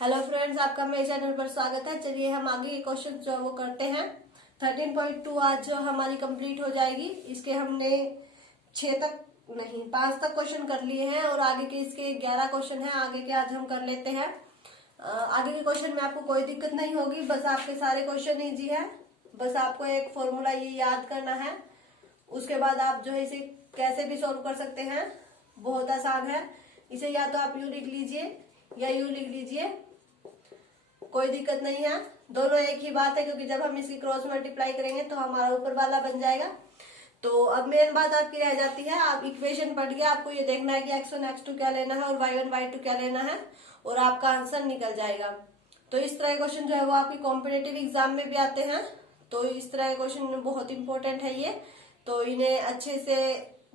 Hello friends, आपका मेरे channel पर स्वागत है। चलिए हम आगे के क्वेश्चन जो है वो करते हैं। 13.2 आज जो हमारी कंप्लीट हो जाएगी। इसके हमने 5 तक क्वेश्चन कर लिए हैं और आगे के इसके 11 क्वेश्चन हैं। आगे के आज हम कर लेते हैं। आगे के क्वेश्चन में आपको कोई दिक्कत नहीं होगी, बस आपके सारे क्वेश्चन इजी है। बस आपको एक फॉर्मूला ये याद करना है, उसके बाद आप जो है इसे कैसे भी सॉल्व कर सकते हैं। बहुत आसान है। इसे या तो आप यूं लिख लीजिए या यूं लिख लीजिए, कोई दिक्कत नहीं है। दोनों एक ही बात है, क्योंकि जब हम इसकी क्रॉस मल्टीप्लाई करेंगे तो हमारा ऊपर वाला बन जाएगा। तो अब मेन बात आपकी रह जाती है, आप इक्वेशन पढ़ के आपको ये देखना है कि x1 x2 क्या लेना है और y1 y2 क्या लेना है, और आपका आंसर निकल जाएगा। तो इस तरह के क्वेश्चन जो है वो आपकी कॉम्पिटेटिव एग्जाम में भी आते हैं। तो इस तरह के क्वेश्चन बहुत इंपॉर्टेंट है ये। तो इन्हें अच्छे से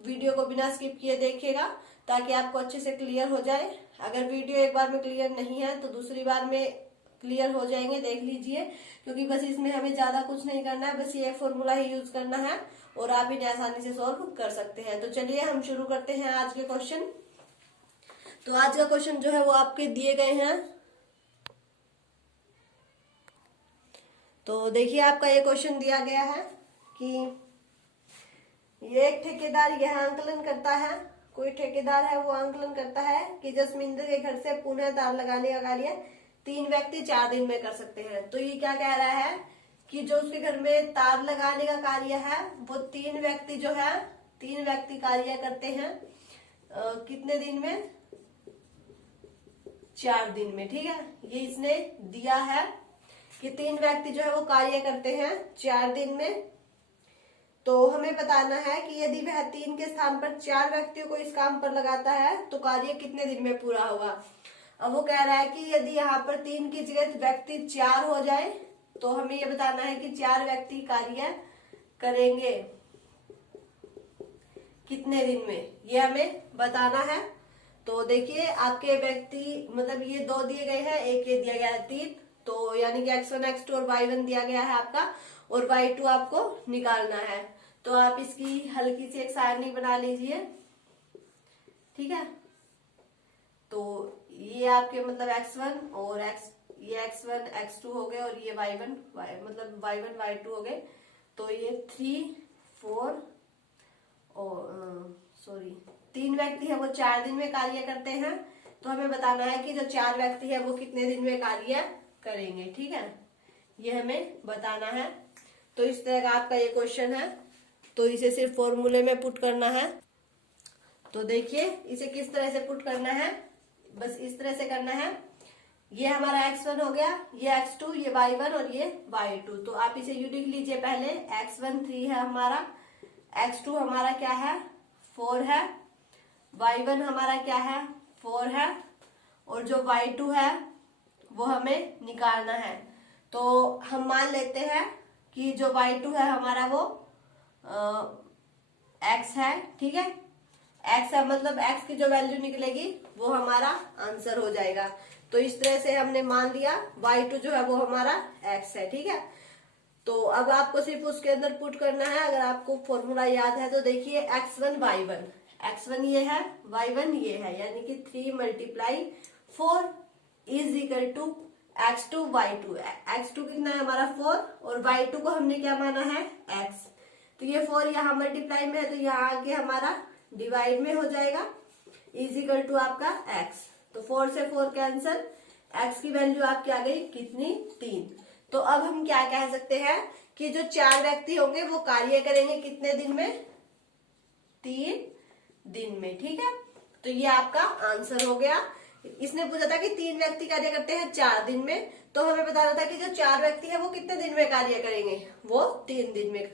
वीडियो को बिना स्किप किए देखिएगा, ताकि आपको अच्छे से क्लियर हो जाए। अगर वीडियो एक बार में क्लियर नहीं है तो दूसरी बार में क्लियर हो जाएंगे, देख लीजिए। क्योंकि बस इसमें हमें ज्यादा कुछ नहीं करना है, बस ये एक फॉर्मूला ही यूज करना है और आप इन्हें आसानी से सॉल्व कर सकते हैं। तो चलिए हम शुरू करते हैं आज के क्वेश्चन। तो आज का क्वेश्चन जो है वो आपके दिए गए हैं। तो देखिए, आपका ये क्वेश्चन दिया गया है कि ये एक ठेकेदार यह आंकलन करता है, कोई ठेकेदार है वो आंकलन करता है कि जसमिंदर के घर से पुनः तार लगाने का कार्य 3 व्यक्ति 4 दिन में कर सकते हैं। तो ये क्या कह रहा है कि जो उसके घर में तार लगाने का कार्य है वो 3 व्यक्ति जो है 3 व्यक्ति कार्य करते हैं। कितने दिन में? 4 दिन में। ठीक है, ये इसने दिया है कि 3 व्यक्ति जो है वो कार्य करते हैं 4 दिन में। तो हमें बताना है कि यदि वह 3 के स्थान पर 4 व्यक्तियों को इस काम पर लगाता है तो कार्य कितने दिन में पूरा होगा। अब वो कह रहा है कि यदि यहाँ पर 3 की जगह व्यक्ति 4 हो जाए तो हमें ये बताना है कि 4 व्यक्ति कार्य करेंगे कितने दिन में, ये हमें बताना है। तो देखिए, आपके व्यक्ति मतलब ये 2 दिए गए हैं, एक ये दिया गया है 3। तो यानी कि x1 x2 और y1 दिया गया है आपका, और y2 आपको निकालना है। तो आप इसकी हल्की सी एक सारणी बना लीजिए। ठीक है, तो ये आपके मतलब x1 और ये x1 x2 हो गए, और ये y1 मतलब y1 y2 हो गए। तो ये 3 4 और 3 व्यक्ति है वो 4 दिन में कार्य करते हैं। तो हमें बताना है कि जो 4 व्यक्ति है वो कितने दिन में कार्य करेंगे। ठीक है, ये हमें बताना है। तो इस तरह का आपका ये क्वेश्चन है। तो इसे सिर्फ फॉर्मूले में पुट करना है। तो देखिए, इसे किस तरह से पुट करना है, बस इस तरह से करना है। ये हमारा x1 हो गया, ये x2, ये y1 और ये y2। तो आप इसे यू लिख लीजिए। पहले x1 3 है हमारा, x2 हमारा क्या है 4 है, y1 हमारा क्या है 4 है, और जो y2 है वो हमें निकालना है। तो हम मान लेते हैं कि जो y2 है हमारा वो x है। ठीक है, x है मतलब x की जो वैल्यू निकलेगी वो हमारा आंसर हो जाएगा। तो इस तरह से हमने मान लिया y2 जो है वो हमारा x है। ठीक है, तो अब आपको सिर्फ उसके अंदर पुट करना है। अगर आपको फॉर्मूला याद है तो देखिए, x1 y1, x1 ये है, y1 ये है, यानी कि 3 × 4 is equal to x2 y2। x2 कितना है हमारा 4, और y2 को हमने क्या माना है x। तो ये 4 यहाँ मल्टीप्लाई में है तो यहाँ आके हमारा डिवाइड में हो जाएगा, इज इक्वल टू आपका x। तो 4 से 4 कैंसल, x की वैल्यू आपकी आ गई कितनी 3। तो अब हम क्या कह सकते हैं कि जो 4 व्यक्ति होंगे वो कार्य करेंगे कितने दिन में 3 दिन में। ठीक है, तो ये आपका आंसर हो गया। इसने पूछा था कि 3 व्यक्ति कार्य करते हैं 4 दिन में, तो हमें बताना था कि जो 4 व्यक्ति है वो कितने दिन में कार्य करेंगे, वो 3 दिन में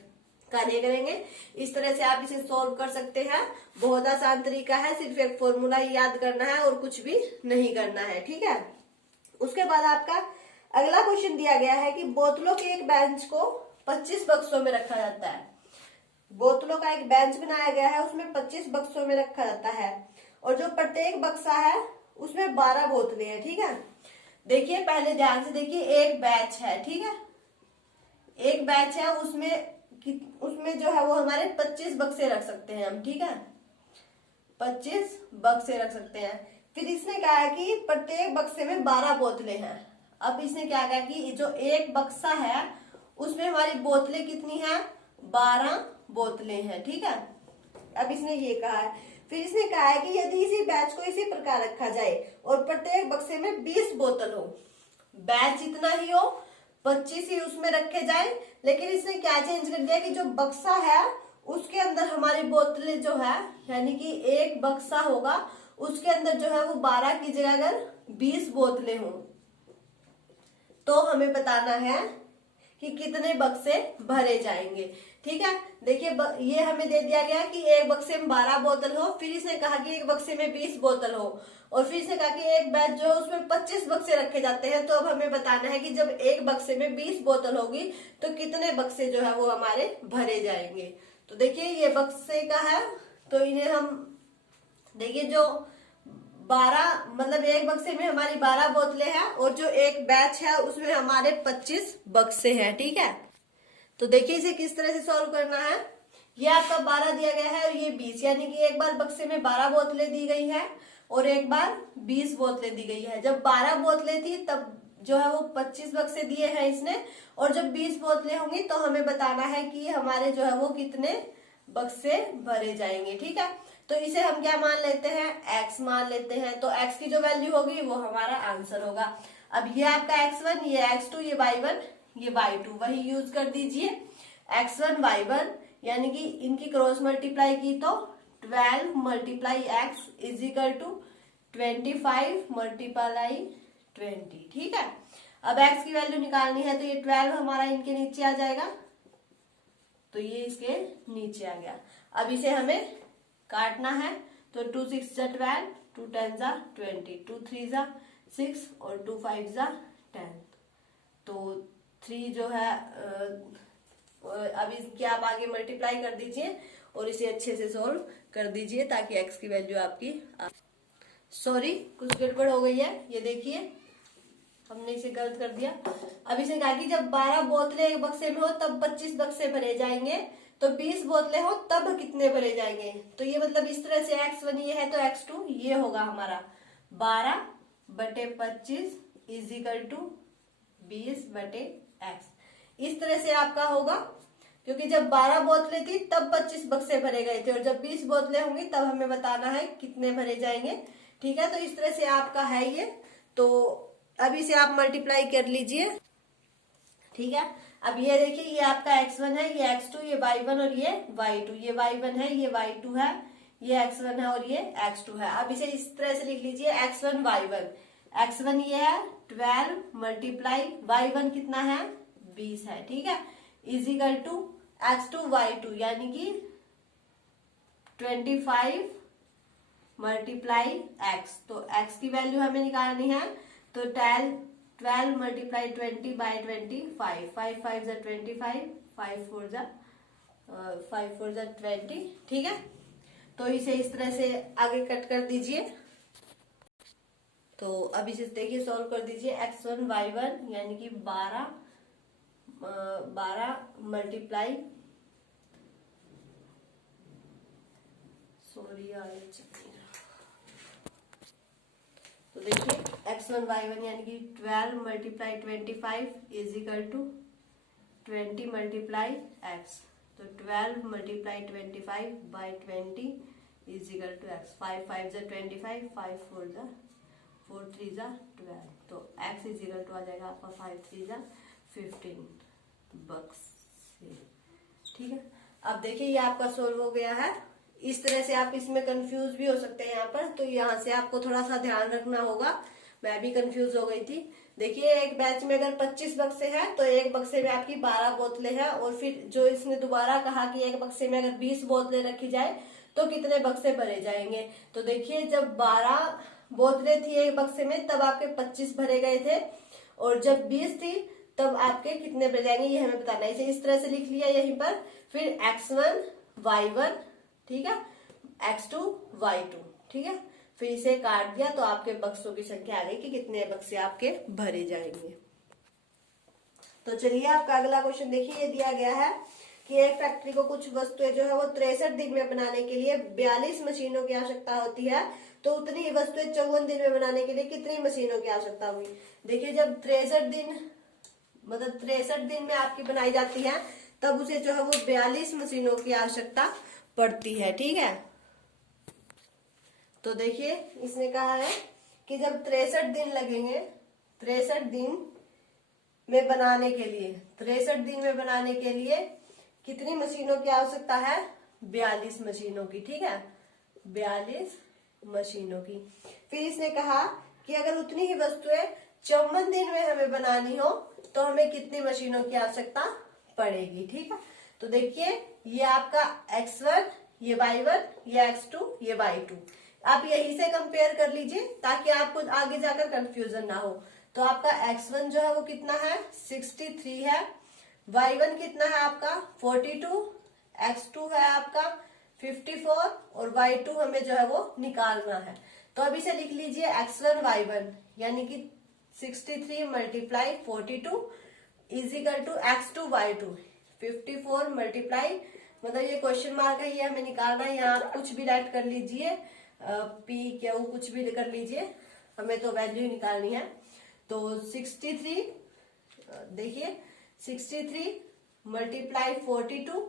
कार्य करेंगे। इस तरह से आप इसे सॉल्व कर सकते हैं। बहुत आसान तरीका है, सिर्फ एक फॉर्मूला ही याद करना है और कुछ भी नहीं करना है। ठीक है, उसके बाद आपका अगला क्वेश्चन दिया गया है कि बोतलों के एक बेंच को 25 बक्सों में रखा जाता है। बोतलों का एक बेंच बनाया गया है, उसमें 25 बक्सों में रखा जाता है, और जो प्रत्येक बक्सा है उसमें 12 बोतलें हैं। ठीक है, देखिए पहले ध्यान से देखिए, एक बैच है। ठीक है, एक बैच है, उसमें जो है वो हमारे 25 बक्से रख सकते हैं हम। ठीक है, 25 बक्से रख सकते हैं। फिर इसने कहा है कि प्रत्येक बक्से में 12 बोतलें हैं। अब इसने क्या कहा कि जो एक बक्सा है उसमें हमारी बोतलें कितनी हैं, 12 बोतलें हैं, ठीक है। अब इसने ये कहा है, फिर इसने कहा है कि यदि इसी बैच को इसी प्रकार रखा जाए और प्रत्येक बक्से में 20 बोतल हो, बैच इतना ही हो, 25 ही उसमें रखे जाए, लेकिन इसने क्या चेंज कर दिया कि जो बक्सा है उसके अंदर हमारी बोतलें जो है, यानी कि एक बक्सा होगा उसके अंदर जो है वो 12 की जगह अगर 20 बोतलें हो तो हमें बताना है कि कितने बक्से भरे जाएंगे, ठीक है। देखिए ये हमें दे दिया गया कि एक बक्से में 12 बोतल हो, फिर इसने कहा कि एक बक्से में 20 बोतल हो, और फिर इसने कहा कि एक बैच जो है उसमें 25 बक्से रखे जाते हैं। तो अब हमें बताना है कि जब एक बक्से में 20 बोतल होगी तो कितने बक्से जो है वो हमारे भरे जाएंगे। तो देखिए ये बक्से का है, तो इन्हें हम देखिए जो 12 मतलब एक बक्से में हमारी 12 बोतलें हैं और जो एक बैच है उसमें हमारे 25 बक्से हैं, ठीक है। तो देखिए इसे किस तरह से सॉल्व करना है। ये आपका 12 दिया गया है और ये 20, यानी कि एक बार बक्से में 12 बोतलें दी गई है और एक बार 20 बोतलें दी गई है। जब 12 बोतलें थी तब जो है वो 25 बक्से दिए हैं इसने, और जब 20 बोतलें होंगी तो हमें बताना है कि हमारे जो है वो कितने बक्से भरे जाएंगे, ठीक है। तो इसे हम क्या मान लेते हैं, x मान लेते हैं। तो x की जो वैल्यू होगी वो हमारा आंसर होगा। अब ये आपका x1, ये x2, ये y1, ये y2 वही यूज कर दीजिए। x1 y1 यानी कि इनकी क्रॉस मल्टीप्लाई की तो 12 multiply x is equal to 25 multiply 20, ठीक है। अब x की वैल्यू निकालनी है तो ये 12 हमारा इनके नीचे आ जाएगा, तो ये इसके नीचे आ गया। अब इसे हमें काटना है, तो 2 6 जा 12, 2 10 जा 20, 2 3 जा 6 और 2 5 जा 10। तो 3 जो है अब इसके आप आगे मल्टीप्लाई कर दीजिए और इसे अच्छे से सोल्व कर दीजिए ताकि x की वैल्यू आपकी सॉरी कुछ गड़बड़ हो गई है, ये देखिए हमने इसे गलत कर दिया। अब इसे कहा कि जब 12 बोतलें एक बक्से में हो तब 25 बक्से भरे जाएंगे, तो 20 बोतलें हो तब कितने भरे जाएंगे। तो ये मतलब इस तरह से x1 ये है तो x2 ये होगा हमारा 12 बटे 25 इज इक्वल टू 20 बटे x। इस तरह से आपका होगा, क्योंकि जब 12 बोतलें थी तब 25 बक्से भरे गए थे और जब 20 बोतलें होंगी तब हमें बताना है कितने भरे जाएंगे, ठीक है। तो इस तरह से आपका है ये। तो अब इसे आप मल्टीप्लाई कर लीजिए, ठीक है। अब ये देखिए ये आपका x1 है, ये x2, ये y1 और ये y2, ये y1 है, ये y2 है, ये x1 है और ये x2 है। अब इसे इस तरह से लिख लीजिए x1 y1, x1 ये है 12 मल्टीप्लाई y1 कितना है 20 है, ठीक है, is equal to x2 y2 यानी कि 25 मल्टीप्लाई x। तो x की वैल्यू हमें निकालनी है, तो 12 मल्टीप्लाई 20 बाई 25, 5 5 जा 25, 5 4 जा 20, ठीक है। तो इसे इस तरह से आगे कट कर दीजिए। तो अब इसे देखिए सॉल्व कर दीजिए। x1 y1 यानी कि 12 मल्टीप्लाई तो देखिए x1 y1 यानी कि 12 multiply 25 is equal to 20 multiply x। तो 12 multiply 25 by 20 is equal to x। 5 5 जा 25, 5 4 3 जा 12। तो x इज इक्वल टू आ जाएगा आपका 5 3 जा 15 बक्स, ठीक है। अब देखिए ये आपका सोल्व हो गया है। इस तरह से आप इसमें कंफ्यूज भी हो सकते हैं यहाँ पर, तो यहाँ से आपको थोड़ा सा ध्यान रखना होगा। मैं भी कंफ्यूज हो गई थी। देखिए एक बैच में अगर 25 बक्से हैं तो एक बक्से में आपकी 12 बोतलें हैं, और फिर जो इसने दोबारा कहा कि एक बक्से में अगर 20 बोतलें रखी जाए तो कितने बक्से भरे जाएंगे। तो देखिए जब 12 बोतलें थी एक बक्से में तब आपके 25 भरे गए थे, और जब 20 थी तब आपके कितने भरे जाएंगे ये हमें बताना है। इसे इस तरह से लिख लिया यहीं पर। फिर x1 y1, ठीक है, x2 y2, ठीक है, फिर इसे काट दिया तो आपके बक्सों की संख्या आ गई कि कितने बक्से आपके भरे जाएंगे। तो चलिए आपका अगला क्वेश्चन देखिए। ये दिया गया है कि एक फैक्ट्री को कुछ वस्तुएं जो है वो 63 दिन में बनाने के लिए 42 मशीनों की आवश्यकता होती है, तो उतनी ही वस्तुएं 54 दिन में बनाने के लिए कितनी मशीनों की आवश्यकता होगी। देखिए जब 63 दिन मतलब 63 दिन में आपकी बनाई जाती है, तब उसे जो है वो 42 मशीनों की आवश्यकता पड़ती है। ठीक है, तो देखिए इसने कहा है कि जब 63 दिन लगेंगे 63 दिन में बनाने के लिए, 63 दिन में बनाने के लिए कितनी मशीनों की आवश्यकता है, 42 मशीनों की। ठीक है, 42 मशीनों की। फिर इसने कहा कि अगर उतनी ही वस्तुएं 54 दिन में हमें बनानी हो तो हमें कितनी मशीनों की आवश्यकता पड़ेगी। ठीक है, तो देखिए ये आपका x1, ये y1, ये x2, ये y2, आप यही से कंपेयर कर लीजिए ताकि आपको आगे जाकर कंफ्यूजन ना हो। तो आपका x1 जो है वो कितना है, 63 है, y1 कितना है आपका 42, x2 है आपका 54 और y2 हमें जो है वो निकालना है। तो अब इसे लिख लीजिए x1 y1 यानी कि 63 multiply 42 is equal to x2 y2 54 multiply, मतलब ये क्वेश्चन मार्क है, ये हमें निकालना है। यहाँ आप कुछ भी राइट कर लीजिए, पी क्यू कुछ भी कर लीजिए, हमें तो वैल्यू निकालनी है। तो 63 देखिए 63 मल्टीप्लाई 42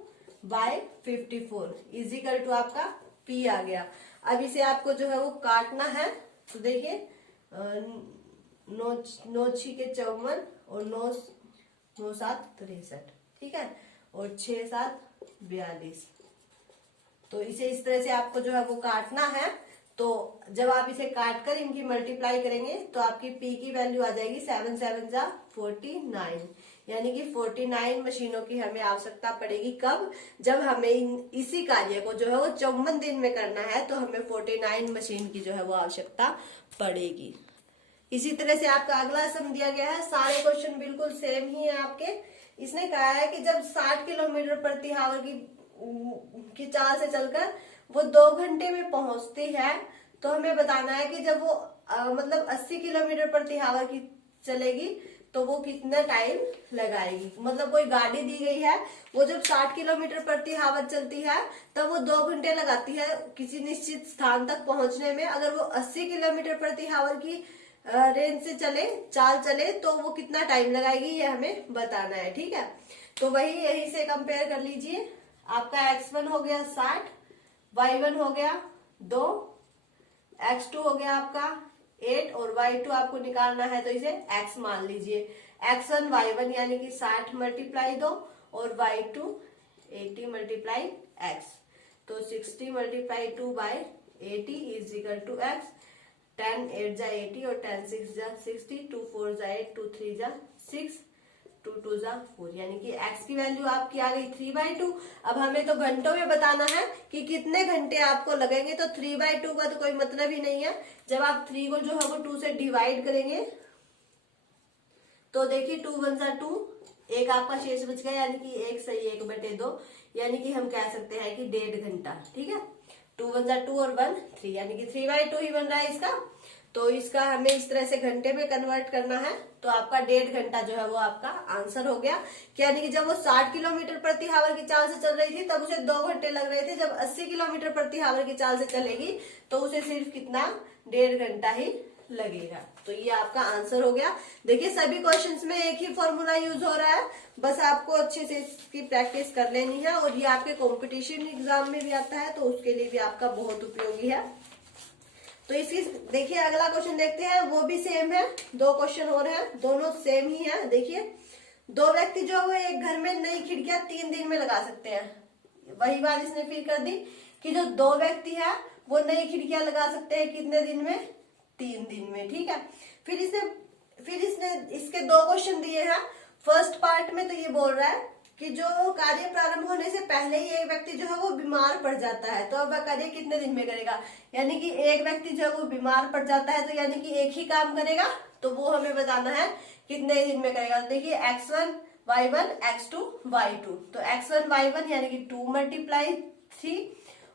बाय 54 इजिकल टू आपका पी आ गया। अब इसे आपको जो है वो काटना है। तो देखिए 9 6 54 और 9 7 63, ठीक है, और 6 7 42। तो इसे इस तरह से आपको जो है वो काटना है। तो जब आप इसे काट कर इनकी मल्टीप्लाई करेंगे तो आपकी पी की वैल्यू आ जाएगी 7 7 जा 49, यानी कि 49 मशीनों की हमें आवश्यकता पड़ेगी। कब, जब हमें इसी कार्य को जो है वो 54 दिन में करना है तो हमें 49 मशीन की जो है वो आवश्यकता पड़ेगी। इसी तरह से आपका अगला सम दिया गया है, सारे क्वेश्चन बिल्कुल सेम ही है आपके। इसने कहा है कि जब 60 किलोमीटर प्रति आवर की चाल से चलकर वो 2 घंटे में पहुंचती है, तो हमें बताना है कि जब वो मतलब 80 किलोमीटर प्रति आवर की चलेगी तो वो कितना टाइम लगाएगी। मतलब कोई गाड़ी दी गई है, वो जब 60 किलोमीटर प्रति आवर चलती है तब वो 2 घंटे लगाती है किसी निश्चित स्थान तक पहुंचने में। अगर वो 80 किलोमीटर प्रति आवर की रेंज से चाल चले तो वो कितना टाइम लगाएगी, ये हमें बताना है। ठीक है, तो वही यही से कंपेयर कर लीजिए। आपका x1 हो गया 60, y1 हो गया 2, x2 हो गया आपका 8 और y2 आपको निकालना है तो इसे x मान लीजिए। x1 y1 यानी कि 60 मल्टीप्लाई 2 और y2 80 मल्टीप्लाई x, तो 60 multiply 2 by 80 is equal to x। 10 8 जा 80 और 10 6 जा 60, 2 4 जा 8, 2 3 जा 6, 2 2 जा 4, यानी कि x की वैल्यू आपकी आ गई 3/2। अब हमें तो घंटों में बताना है कि कितने घंटे आपको लगेंगे, तो 3/2 का तो कोई मतलब ही नहीं है। जब आप 3 को जो है वो 2 से डिवाइड करेंगे तो देखिए 2 1 जा 2, एक आपका शेष बच गया, यानी कि 1 सही 1/2, यानी कि हम कह सकते हैं कि 1.5 घंटा। ठीक है, 2 1 जा 2 और 1 3, यानी कि 3/2 ही बन रहा है इसका। तो इसका हमें इस तरह से घंटे में कन्वर्ट करना है, तो आपका 1.5 घंटा जो है वो आपका आंसर हो गया। यानी कि जब वो 60 किलोमीटर प्रति आवर की चाल से चल रही थी तब उसे 2 घंटे लग रहे थे, जब 80 किलोमीटर प्रति आवर की चाल से चलेगी तो उसे सिर्फ कितना 1.5 घंटा ही लगेगा। तो ये आपका आंसर हो गया। देखिए सभी क्वेश्चंस में एक ही फॉर्मूला यूज हो रहा है, बस आपको अच्छे से इसकी प्रैक्टिस कर लेनी है, और ये आपके कंपटीशन एग्जाम में भी आता है तो उसके लिए भी आपका बहुत उपयोगी है। तो इसकी देखिए अगला क्वेश्चन देखते हैं, वो भी सेम है, 2 क्वेश्चन और हैं, दोनों सेम ही है। देखिए 2 व्यक्ति जो वो एक घर में नई खिड़कियां 3 दिन में लगा सकते हैं। वही बात इसने फिर कर दी कि जो 2 व्यक्ति है वो नई खिड़कियां लगा सकते हैं कितने दिन में, 3 दिन में। ठीक है, फिर इसने इसके 2 क्वेश्चन दिए हैं। फर्स्ट पार्ट में तो ये बोल रहा है कि जो कार्य प्रारंभ होने से पहले ही एक व्यक्ति जो है वो बीमार पड़ जाता है, तो अब वह कार्य कितने दिन में करेगा। यानी कि एक व्यक्ति जो है वो बीमार पड़ जाता है तो यानी कि एक ही काम करेगा, तो वो हमें बताना है कितने दिन में करेगा। तो देखिए x1 y1 x2 y2, तो x1 y1 यानी कि 2 मल्टीप्लाई 3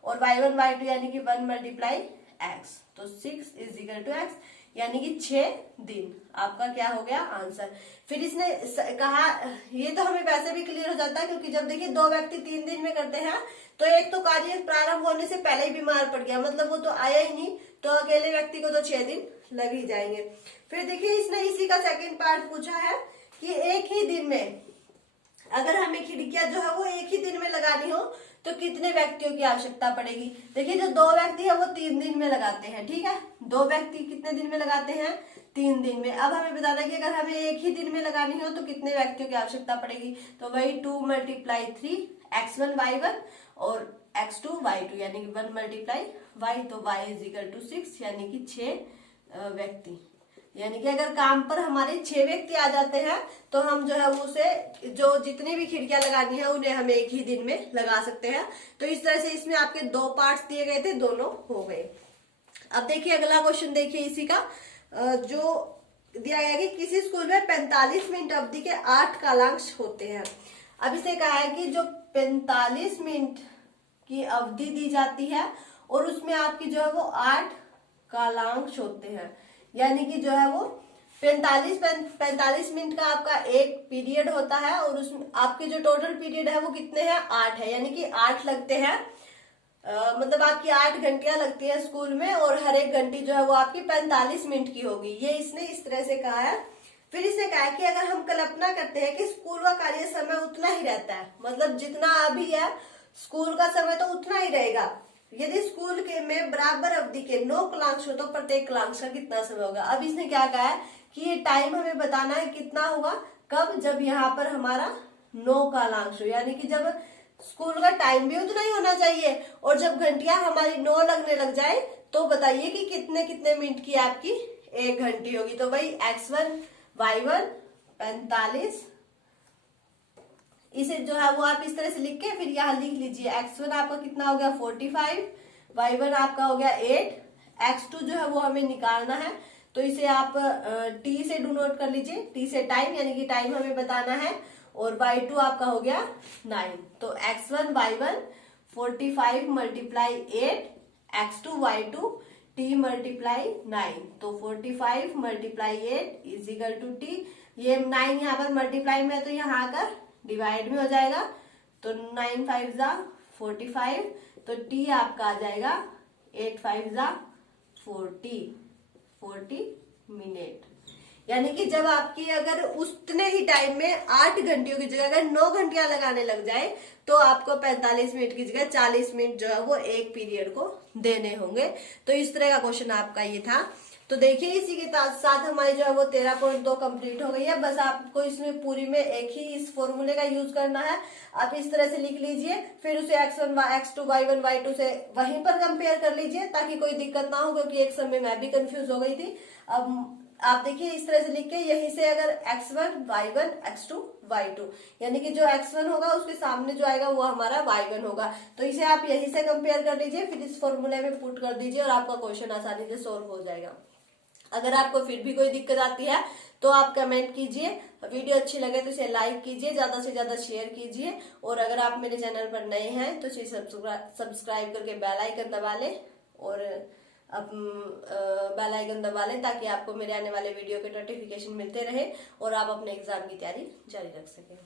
और y1 y2 यानी कि 1 मल्टीप्लाई x, तो 6 इज इक्वल टू x, यानी कि 6 दिन आपका क्या हो गया आंसर। फिर इसने कहा, ये तो हमें वैसे भी क्लियर हो जाता है, क्योंकि जब देखिए 2 व्यक्ति 3 दिन में करते हैं तो एक तो कार्य प्रारंभ होने से पहले ही बीमार पड़ गया, मतलब वो तो आया ही नहीं, तो अकेले व्यक्ति को तो 6 दिन लग ही जाएंगे। फिर देखिए इसने इसी का सेकंड पार्ट पूछा है कि एक ही दिन में अगर हमें खिड़कियां जो है वो एक ही दिन में लगानी हो तो कितने व्यक्तियों की आवश्यकता पड़ेगी। देखिए जो 2 व्यक्ति है वो 3 दिन में लगाते हैं, ठीक है। 2 व्यक्ति कितने दिन में लगाते हैं, 3 दिन में। अब हमें बताना है कि अगर हमें एक ही दिन में लगानी हो तो कितने व्यक्तियों की आवश्यकता पड़ेगी। तो वही 2 × 3 x1 y1 और x2 y2 यानी कि 1 × y, तो y = 6 यानी कि 6 व्यक्ति। यानी कि अगर काम पर हमारे 6 व्यक्ति आ जाते हैं तो हम जो है उसे जो जितनी भी खिड़कियां लगानी है उन्हें हम एक ही दिन में लगा सकते हैं। तो इस तरह से इसमें आपके 2 पार्ट्स दिए गए थे, दोनों हो गए। अब देखिए अगला क्वेश्चन देखिए इसी का जो दिया गया कि किसी स्कूल में 45 मिनट अवधि के 8 कालांश होते हैं। अब इसे कहा है कि जो 45 मिनट की अवधि दी जाती है और उसमें आपकी जो है वो 8 कालांश होते हैं, यानी कि जो है वो 45 मिनट का आपका एक पीरियड होता है और उसमें आपके जो टोटल पीरियड है वो कितने हैं, 8 है। यानी कि 8 लगते हैं, मतलब आपकी 8 घंटियां लगती है स्कूल में और हर एक घंटी जो है वो आपकी 45 मिनट की होगी। ये इसने इस तरह से कहा है। फिर इसने कहा कि अगर हम कल्पना करते हैं कि स्कूल का कार्य समय उतना ही रहता है, मतलब जितना अभी है स्कूल का समय तो उतना ही रहेगा। यदि स्कूल के में बराबर अवधि के 9 कालांश हो तो प्रत्येक कालांश का कितना समय होगा। अब इसने क्या कहा है कि ये टाइम हमें बताना है कितना होगा, कब, जब यहाँ पर हमारा 9 कालांश हो, यानी कि जब स्कूल का टाइम भी उतना ही होना चाहिए और जब घंटियां हमारी 9 लगने लग जाए तो बताइए कि कितने कितने मिनट की आपकी एक घंटी होगी। तो वही x1 y1 45, इसे जो है वो आप इस तरह से लिख के फिर यहाँ लिख लीजिए। x1 आपका कितना हो गया 45, y1 आपका हो गया 8, x2 जो है वो हमें निकालना है तो इसे आप t से डिनोट कर लीजिए, t से टाइम, यानी कि टाइम हमें बताना है, और y2 आपका हो गया 9। तो x1 y1 45 × 8 x2 y2 t × 9, तो 45 × 8 = t। ये 9 यहाँ पर मल्टीप्लाई में है तो यहाँ आकर डिवाइड में हो जाएगा, तो 9 5 = 45, तो t आपका आ जाएगा 8 5 = 40 मिनट। यानी कि जब आपकी अगर उतने ही टाइम में 8 घंटियों की जगह अगर 9 घंटियां लगाने लग जाए तो आपको 45 मिनट की जगह 40 मिनट जो है वो एक पीरियड को देने होंगे। तो इस तरह का क्वेश्चन आपका ये था। तो देखिए इसी के साथ हमारी जो है वो 13.2 कंप्लीट हो गई है। बस आपको इसमें पूरी में एक ही इस फॉर्मूले का यूज करना है। आप इस तरह से लिख लीजिए, फिर उसे x1 x2 y1 y2 से वहीं पर कंपेयर कर लीजिए ताकि कोई दिक्कत ना हो, क्योंकि एक समय मैं भी कंफ्यूज हो गई थी। अब आप देखिए इस तरह से लिख के यहीं से अगर x1 y1 x2 y2 यानी कि जो x1 होगा उसके सामने जो आएगा वो हमारा y1 होगा, तो इसे आप यहीं से कंपेयर कर लीजिए, फिर इस फॉर्मूले में पुट कर दीजिए और आपका क्वेश्चन आसानी से सोल्व हो जाएगा। अगर आपको फिर भी कोई दिक्कत आती है तो आप कमेंट कीजिए। वीडियो अच्छी लगे तो इसे लाइक कीजिए, ज्यादा से ज्यादा शेयर कीजिए, और अगर आप मेरे चैनल पर नए हैं तो इसे सब्सक्राइब करके बेल आइकन दबा लें और बेल आइकन दबा लें ताकि आपको मेरे आने वाले वीडियो के नोटिफिकेशन मिलते रहे और आप अपने एग्जाम की तैयारी जारी रख सकें।